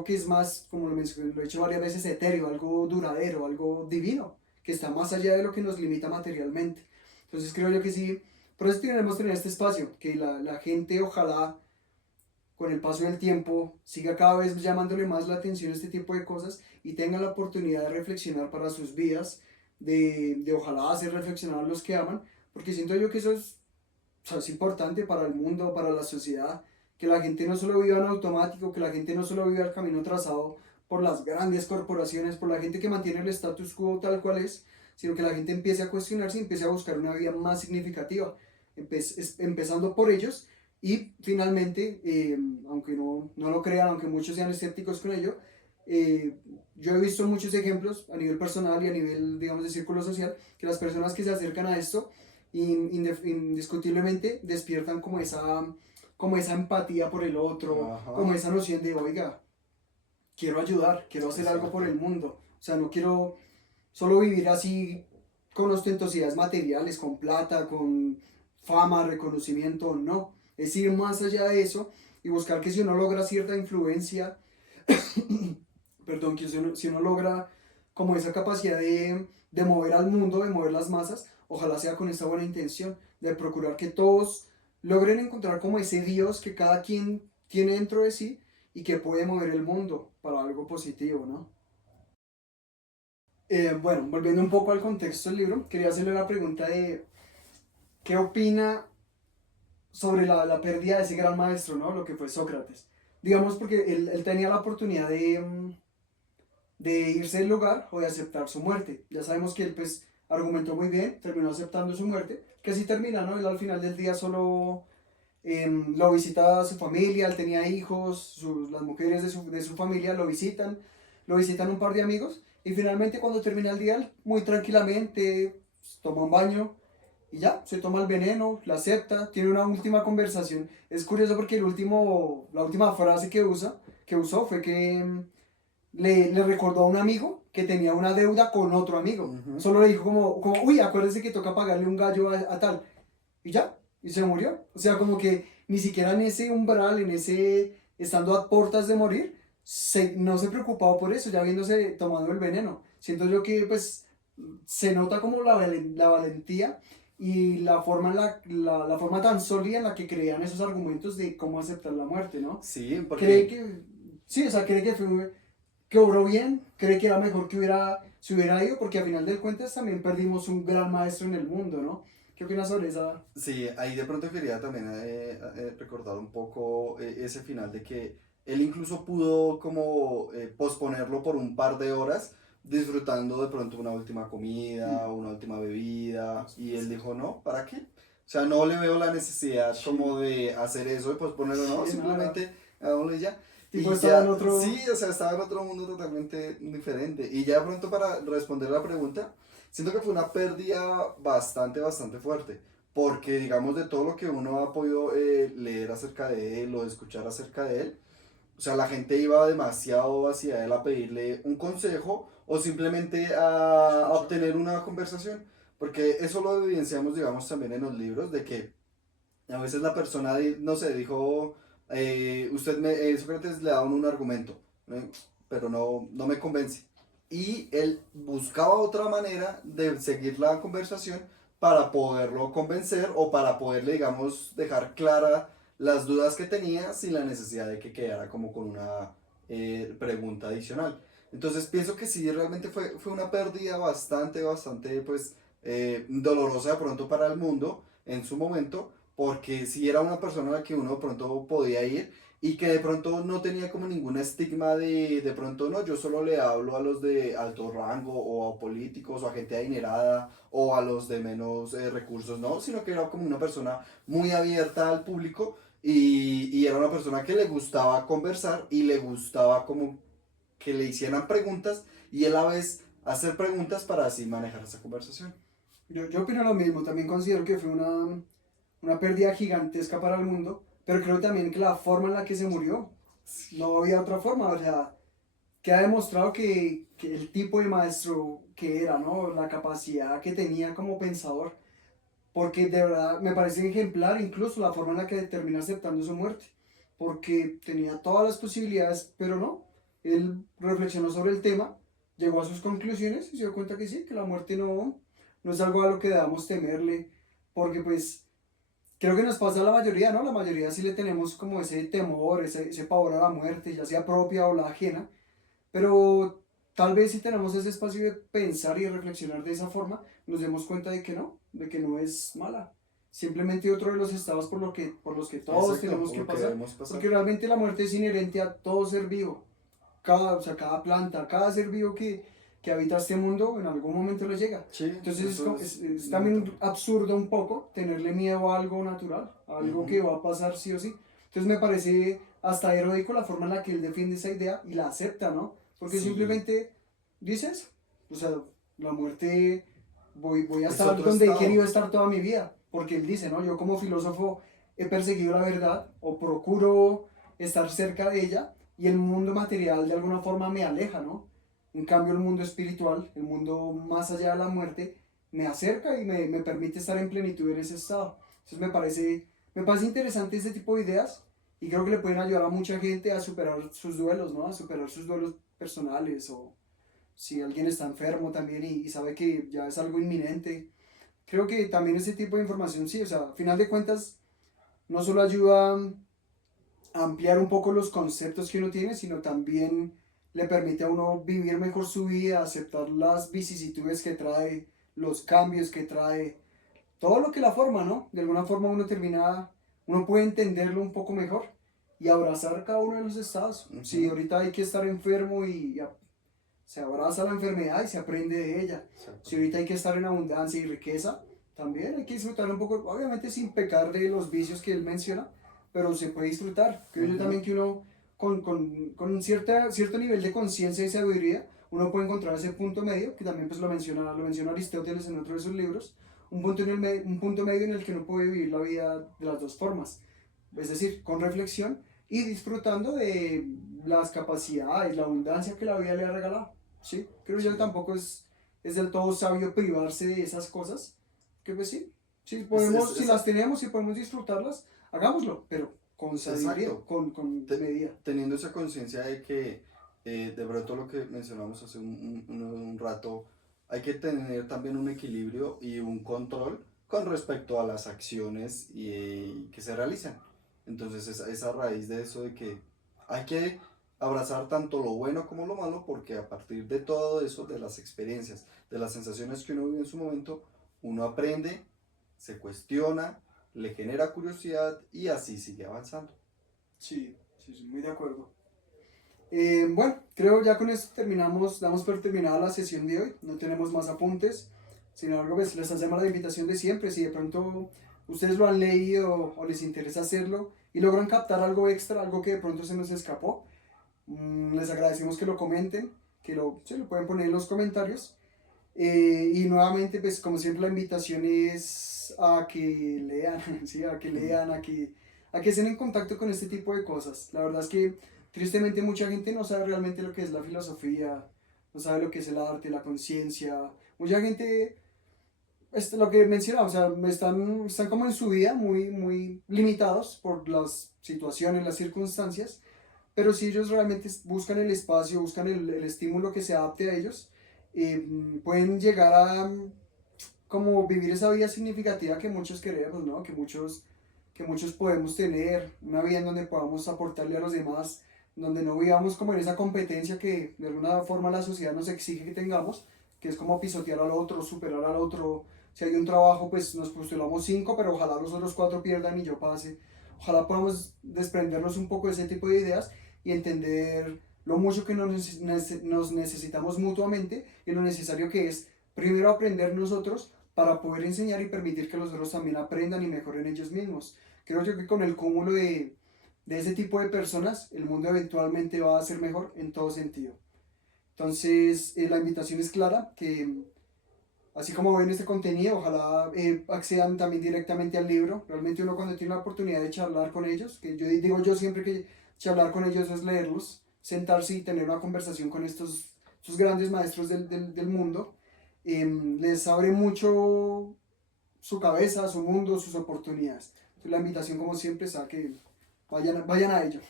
que es más, como lo he dicho varias veces, etéreo, algo duradero, algo divino, que está más allá de lo que nos limita materialmente. Entonces creo yo que sí, por eso tenemos que tener este espacio, que la gente ojalá con el paso del tiempo siga cada vez llamándole más la atención a este tipo de cosas y tenga la oportunidad de reflexionar para sus vidas, de ojalá hacer reflexionar a los que aman, porque siento yo que eso o sea, es importante para el mundo, para la sociedad, que la gente no solo viva en automático, que la gente no solo viva el camino trazado por las grandes corporaciones, por la gente que mantiene el status quo tal cual es, sino que la gente empiece a cuestionarse y empiece a buscar una vida más significativa, empezando por ellos y finalmente, aunque no lo crean, aunque muchos sean escépticos con ello, yo he visto muchos ejemplos a nivel personal y a nivel, digamos, de círculo social, que las personas que se acercan a esto indiscutiblemente despiertan como esa empatía por el otro, como Ajá, esa noción de, oiga, quiero ayudar, quiero hacer algo por el exacto. mundo. O sea, no quiero solo vivir así con ostentosidades materiales, con plata, con fama, reconocimiento, no. Es ir más allá de eso y buscar que si uno logra cierta influencia, perdón, que si uno logra como esa capacidad de mover al mundo, de mover las masas, ojalá sea con esta buena intención, de procurar que todos logren encontrar como ese Dios que cada quien tiene dentro de sí y que puede mover el mundo para algo positivo, ¿no? Bueno, volviendo un poco al contexto del libro, quería hacerle la pregunta de qué opina sobre la pérdida de ese gran maestro, ¿no? Lo que fue Sócrates. Digamos porque él tenía la oportunidad de irse del lugar o de aceptar su muerte. Ya sabemos que él, pues, argumentó muy bien, terminó aceptando su muerte, que así termina, ¿no? Él al final del día solo lo visita a su familia, él tenía hijos, las mujeres de su familia lo visitan un par de amigos, y finalmente cuando termina el día, él muy tranquilamente pues, toma un baño, y ya, se toma el veneno, la acepta, tiene una última conversación. Es curioso porque la última frase que usó fue que le recordó a un amigo que tenía una deuda con otro amigo. Ujú. Solo le dijo uy, acuérdese que toca pagarle un gallo a tal. Y ya, y se murió. O sea, como que ni siquiera en ese umbral, estando a puertas de morir, no se preocupaba por eso, ya habiéndose tomado el veneno. Siento yo que pues se nota como la valentía y la forma, la forma tan sólida en la que crean esos argumentos de cómo aceptar la muerte, ¿no? Sí, Cree porque que, sí, o sea, cree que obró bien, cree que era mejor que se hubiera ido, porque a final de cuentas también perdimos un gran maestro en el mundo, ¿no? ¿Qué opinas sobre esa? sí, ahí de pronto quería también recordar un poco ese final de que él incluso pudo como posponerlo por un par de horas, disfrutando de pronto una última comida, una última bebida, y él dijo, no, ¿para qué? O sea, no le veo la necesidad Sí, como de hacer eso, de posponerlo, no, sí, nada. simplemente hagámoslo y ya. Tipo, Y estaba en ya, otro... sí, o sea, estaba en otro mundo totalmente diferente. Y ya de pronto para responder la pregunta, siento que fue una pérdida bastante fuerte, porque digamos de todo lo que uno ha podido leer acerca de él o escuchar acerca de él, o sea, la gente iba demasiado hacia él a pedirle un consejo o simplemente a Escucha. obtener una conversación, porque eso lo evidenciamos, digamos, también en los libros, de que a veces la persona, no sé, dijo, Sócrates le da un argumento, ¿eh? Pero no me convence. Y él buscaba otra manera de seguir la conversación para poderlo convencer o para poderle, digamos, dejar clara las dudas que tenía sin la necesidad de que quedara como con una pregunta adicional. Entonces pienso que sí, realmente fue una pérdida bastante, pues, dolorosa de pronto para el mundo en su momento, porque si era una persona a la que uno de pronto podía ir y que de pronto no tenía como ningún estigma de pronto no, yo solo le hablo a los de alto rango o a políticos o a gente adinerada o a los de menos recursos, no, sino que era como una persona muy abierta al público y era una persona que le gustaba conversar y le gustaba como que le hicieran preguntas y él a la vez hacer preguntas para así manejar esa conversación. Yo opino lo mismo, también considero que fue una pérdida gigantesca para el mundo, pero creo también que la forma en la que se murió, no había otra forma, o sea, queda demostrado que el tipo de maestro que era, ¿no? La capacidad que tenía como pensador, porque de verdad me parece ejemplar incluso la forma en la que termina aceptando su muerte, porque tenía todas las posibilidades, pero no, él reflexionó sobre el tema, llegó a sus conclusiones y se dio cuenta que sí, que la muerte no es algo a lo que debamos temerle, porque pues creo que nos pasa a la mayoría, ¿no? La mayoría sí le tenemos como ese temor, ese pavor a la muerte, ya sea propia o la ajena, pero tal vez si tenemos ese espacio de pensar y reflexionar de esa forma, nos demos cuenta de que no es mala. Simplemente otro de los estados por los que todos Exacto, tenemos por que lo que pasar, debemos pasar. porque realmente la muerte es inherente a todo ser vivo, o sea, cada planta, cada ser vivo que habita este mundo en algún momento le llega. Sí, Entonces eso es es también inevitable. absurdo un poco tenerle miedo a algo natural, a algo que Ujú. va a pasar sí o sí. Entonces me parece hasta heroico la forma en la que él defiende esa idea y la acepta, ¿no? Porque Sí, simplemente dices, o sea, la muerte, voy a es estar otro donde he querido estado. estar toda mi vida, porque él dice, ¿no? Yo como filósofo he perseguido la verdad o procuro estar cerca de ella y el mundo material de alguna forma me aleja, ¿no? En cambio el mundo espiritual, el mundo más allá de la muerte, me acerca y me permite estar en plenitud en ese estado. Entonces me parece interesante este tipo de ideas y creo que le pueden ayudar a mucha gente a superar sus duelos, ¿no? A superar sus duelos personales o si alguien está enfermo también y sabe que ya es algo inminente. Creo que también ese tipo de información, sí, o sea, a final de cuentas, no solo ayuda a ampliar un poco los conceptos que uno tiene, sino también le permite a uno vivir mejor su vida, aceptar las vicisitudes que trae, los cambios que trae, todo lo que la forma, ¿no? De alguna forma uno puede entenderlo un poco mejor y abrazar cada uno de los estados. Si Ujú. ahorita hay que estar enfermo se abraza la enfermedad y se aprende de ella. Exacto. Si ahorita hay que estar en abundancia y riqueza, también hay que disfrutar un poco, obviamente sin pecar de los vicios que él menciona, pero se puede disfrutar. Creo yo también que uno con un cierto nivel de conciencia y sabiduría, uno puede encontrar ese punto medio, que también pues lo menciona Aristóteles en otro de sus libros, un punto medio en el que uno puede vivir la vida de las dos formas, es decir, con reflexión y disfrutando de las capacidades, la abundancia que la vida le ha regalado. ¿Sí? Creo yo que tampoco es del todo sabio privarse de esas cosas, que pues sí, si podemos, si las tenemos, si podemos disfrutarlas, hagámoslo, pero con sabiduría, Exacto. con medida. Teniendo esa conciencia de que, de pronto lo que mencionamos hace un rato, hay que tener también un equilibrio y un control con respecto a las acciones que se realizan. Entonces es a raíz de eso de que hay que abrazar tanto lo bueno como lo malo, porque a partir de todo eso, de las experiencias, de las sensaciones que uno vive en su momento, uno aprende, se cuestiona, le genera curiosidad y así sigue avanzando. Sí, sí, sí, muy de acuerdo. Bueno, creo ya con esto terminamos, damos por terminada la sesión de hoy, no tenemos más apuntes, sin embargo pues les hacemos la invitación de siempre, si de pronto ustedes lo han leído o les interesa hacerlo y logran captar algo extra, algo que de pronto se nos escapó, les agradecemos que lo comenten, se lo pueden poner en los comentarios. Y nuevamente, pues como siempre la invitación es a que lean, ¿sí? A que lean, a que estén en contacto con este tipo de cosas. La verdad es que tristemente mucha gente no sabe realmente lo que es la filosofía, no sabe lo que es el arte, la conciencia. Mucha gente, lo que mencionaba, o sea, están como en su vida muy, muy limitados por las situaciones, las circunstancias, pero si ellos realmente buscan el espacio, buscan el estímulo que se adapte a ellos, pueden llegar a como vivir esa vida significativa que muchos queremos, ¿no? Que muchos podemos tener, una vida en donde podamos aportarle a los demás, donde no vivamos como en esa competencia que de alguna forma la sociedad nos exige que tengamos, que es como pisotear al otro, superar al otro. Si hay un trabajo, pues nos postulamos 5, pero ojalá los otros 4 pierdan y yo pase. Ojalá podamos desprendernos un poco de ese tipo de ideas y entender lo mucho que nos necesitamos mutuamente y lo necesario que es primero aprender nosotros para poder enseñar y permitir que los otros también aprendan y mejoren ellos mismos. Creo yo que con el cúmulo de ese tipo de personas, el mundo eventualmente va a ser mejor en todo sentido. Entonces, la invitación es clara, que así como ven este contenido, ojalá accedan también directamente al libro. Realmente uno cuando tiene la oportunidad de charlar con ellos, que yo digo yo siempre que charlar con ellos es leerlos, sentarse y tener una conversación con estos grandes maestros del mundo, les abre mucho su cabeza, su mundo, sus oportunidades. Entonces la invitación como siempre es a que vayan a ello.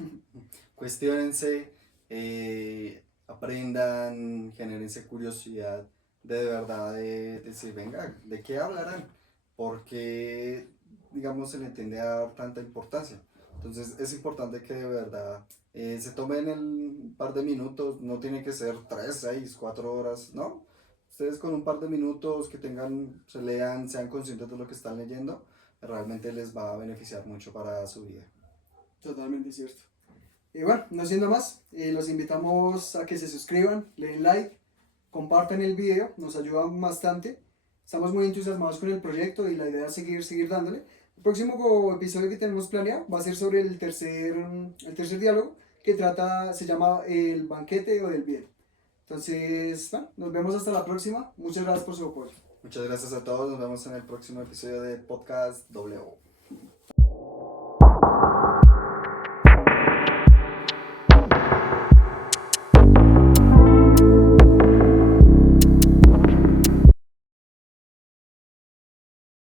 Cuestiónense, aprendan, genérense curiosidad de verdad de decir, venga, ¿de qué hablarán? Porque, digamos, se le entiende a dar tanta importancia. Entonces es importante que de verdad se tomen el par de minutos, no tiene que ser 3, 6, 4 horas, ¿no? Ustedes con un par de minutos que tengan, se lean, sean conscientes de lo que están leyendo, realmente les va a beneficiar mucho para su vida. Totalmente cierto. Y bueno, no siendo más, los invitamos a que se suscriban, le den like, compartan el video, nos ayudan bastante. Estamos muy entusiasmados con el proyecto y la idea es seguir dándole. El próximo episodio que tenemos planeado va a ser sobre el tercer diálogo que se llama El banquete o del bien. Entonces, bueno, nos vemos hasta la próxima. Muchas gracias por su apoyo. Muchas gracias a todos, nos vemos en el próximo episodio de Podcast W.